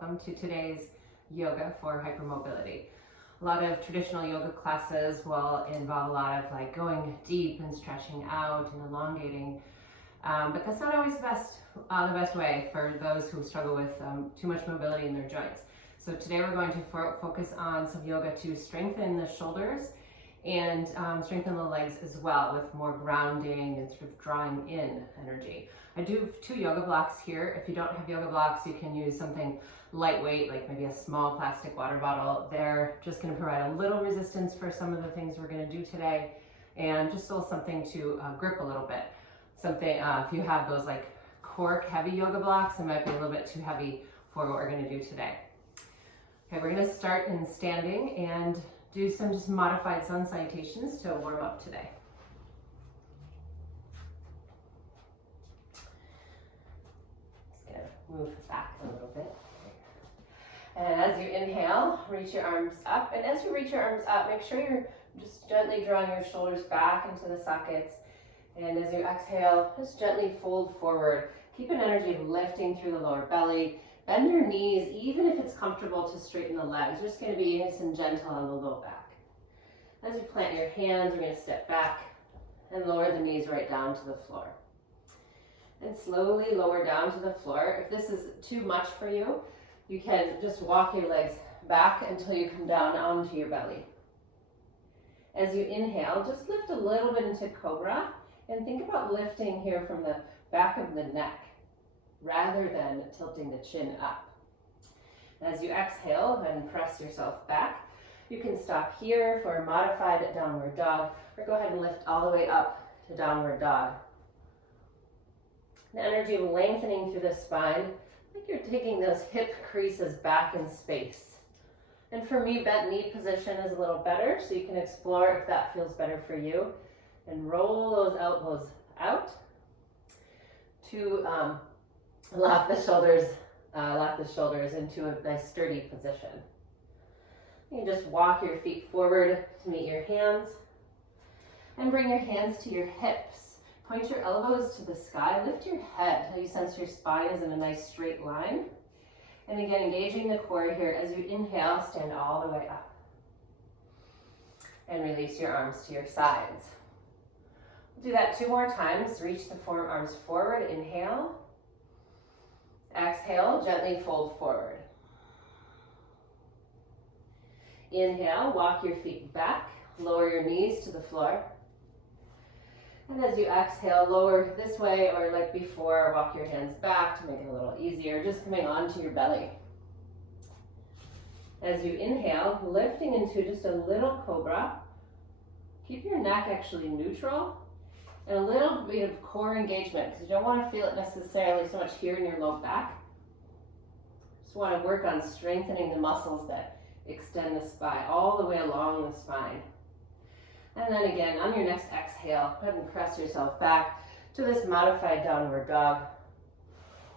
welcome to today's yoga for hypermobility. A lot of traditional yoga classes will involve a lot of going deep and stretching out and elongating, but that's not always the best way for those who struggle with too much mobility in their joints. So today we're going to focus on some yoga to strengthen the shoulders and strengthen the legs as well, with more grounding and sort of drawing in energy. I do 2 yoga blocks here. If you don't have yoga blocks, you can use something lightweight, like maybe a small plastic water bottle. They're just going to provide a little resistance for some of the things we're going to do today, and just a little something to grip a little bit. Something, if you have those cork heavy yoga blocks, it might be a little bit too heavy for what we're going to do today. Okay, we're going to start in standing and do some just modified sun salutations to warm up today. Just gonna move back a little bit. And as you inhale, reach your arms up. And as you reach your arms up, make sure you're just gently drawing your shoulders back into the sockets. And as you exhale, just gently fold forward. Keep an energy of lifting through the lower belly. Bend your knees, even if it's comfortable to straighten the legs. You're just going to be nice and gentle on the low back. As you plant your hands, we're going to step back and lower the knees right down to the floor. And slowly lower down to the floor. If this is too much for you, you can just walk your legs back until you come down onto your belly. As you inhale, just lift a little bit into Cobra, and think about lifting here from the back of the neck, rather than tilting the chin up. As you exhale and press yourself back, you can stop here for a modified downward dog, or go ahead and lift all the way up to downward dog. The energy of lengthening through the spine, like you're taking those hip creases back in space. And for me, bent knee position is a little better, so you can explore if that feels better for you. And roll those elbows out to lock the shoulders into a nice sturdy position. You can just walk your feet forward to meet your hands, and bring your hands to your hips. Point your elbows to the sky. Lift your head until you sense your spine is in a nice straight line. And again, engaging the core here. As you inhale, stand all the way up. And release your arms to your sides. Do that 2 more times. Reach the forearms forward. Inhale. Exhale, gently fold forward. Inhale, walk your feet back. Lower your knees to the floor. And as you exhale, lower this way, or like before, walk your hands back to make it a little easier, just coming onto your belly. As you inhale, lifting into just a little cobra. Keep your neck actually neutral. And a little bit of core engagement, because you don't want to feel it necessarily so much here in your low back. Just want to work on strengthening the muscles that extend the spine all the way along the spine. And then again, on your next exhale, go ahead and press yourself back to this modified downward dog,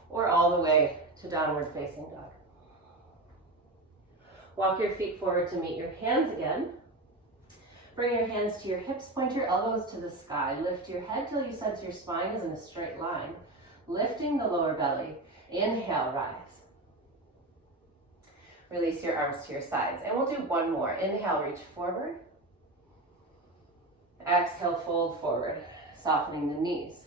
or all the way to downward facing dog. Walk your feet forward to meet your hands again. Bring your hands to your hips, point your elbows to the sky. Lift your head till you sense your spine is in a straight line. Lifting the lower belly. Inhale, rise. Release your arms to your sides. And we'll do 1 more. Inhale, reach forward. Exhale, fold forward, softening the knees.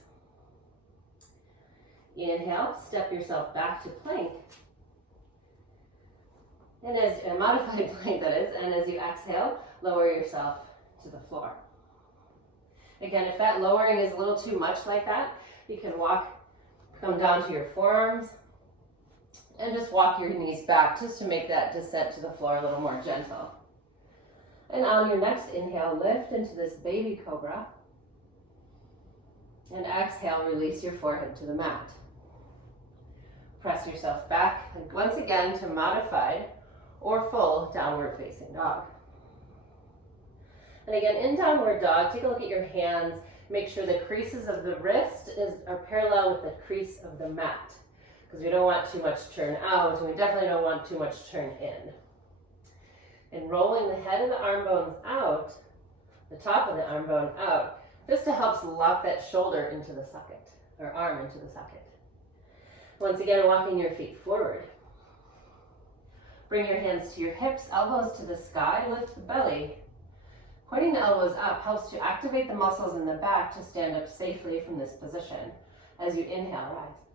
Inhale, step yourself back to plank. And as a modified plank, that is. And as you exhale, lower yourself to the floor. Again, if that lowering is a little too much like that, you can come down to your forearms and just walk your knees back just to make that descent to the floor a little more gentle. And on your next inhale, lift into this baby cobra. And exhale, release your forehead to the mat. Press yourself back, and once again to modified or full downward facing dog. And again, in downward dog, take a look at your hands. Make sure the creases of the wrist are parallel with the crease of the mat, because we don't want too much turn out, and we definitely don't want too much turn in. And rolling the head of the arm bones out, the top of the arm bone out, just to help lock that shoulder into the socket, or arm into the socket. Once again, walking your feet forward. Bring your hands to your hips, elbows to the sky, lift the belly. Pointing the elbows up helps to activate the muscles in the back to stand up safely from this position. As you inhale, rise.